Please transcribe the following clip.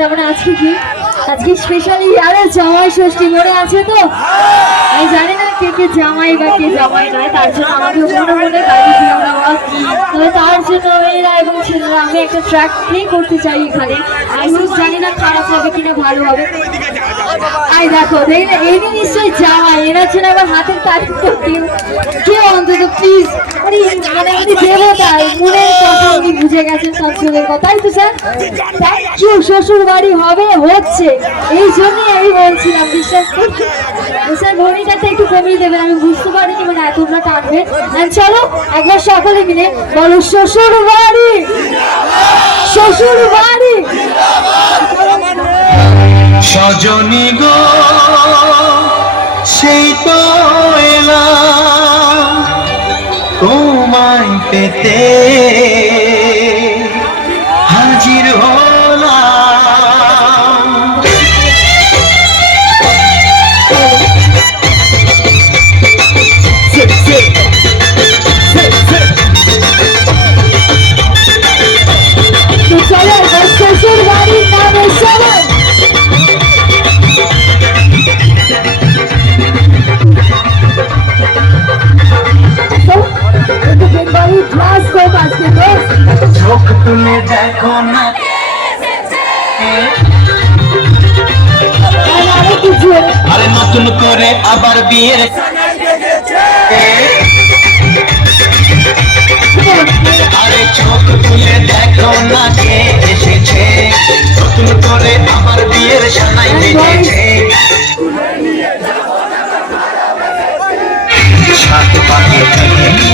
তারপরে আজকে কি আজকে স্পেশালি আরে জামাই ষষ্ঠী মনে আছে তো? আমি জানি না কে কে জামাই বা কে জামাই নয়, তার জন্য আমাকে মনে মনে গাড়ি দিও না। তবে তার জন্য মেয়েরা এবং ছেলেরা আমি একটা ট্র্যাক প্লে করতে চাই এখানে। আমি জানি না খারাপ হবে কিনা ভালো হবে। আই দেখো দেখলে এনি নিশ্চয়ই জামাই, এরা ছিল আবার হাতের তারিফ করতে কেউ অন্তত প্লিজ। মানে উনি দেবতাই, মনের কথা উনি বুঝে গেছেন সব ছেলের কথাই তো স্যার। Thank you. শ্বশুর বাড়ি হবে হচ্ছে, এই জন্যই আমি বলছিলাম বিশ্বাস করুন স্যার। ঘড়িটাতে একটু কমিয়ে দেবেন, আমি বুঝতে পারিনি মানে এতটা টানবে। চলো একবার সকলে মিলে বলো শ্বশুর বাড়ি, শ্বশুর বাড়ি। সজনী গো সেই তো এলাম তোমায় পেতে, হাজির হলাম। চলো শ্বশুর বাড়ির নামে সবাই চোখ তুলে দেখো না আরে নতুন করে আবার বিয়ের আরে চোখ তুলে দেখো না কে এসেছে, নতুন করে আবার বিয়ের সানাই বেজেছে। সাত পাখি থেকে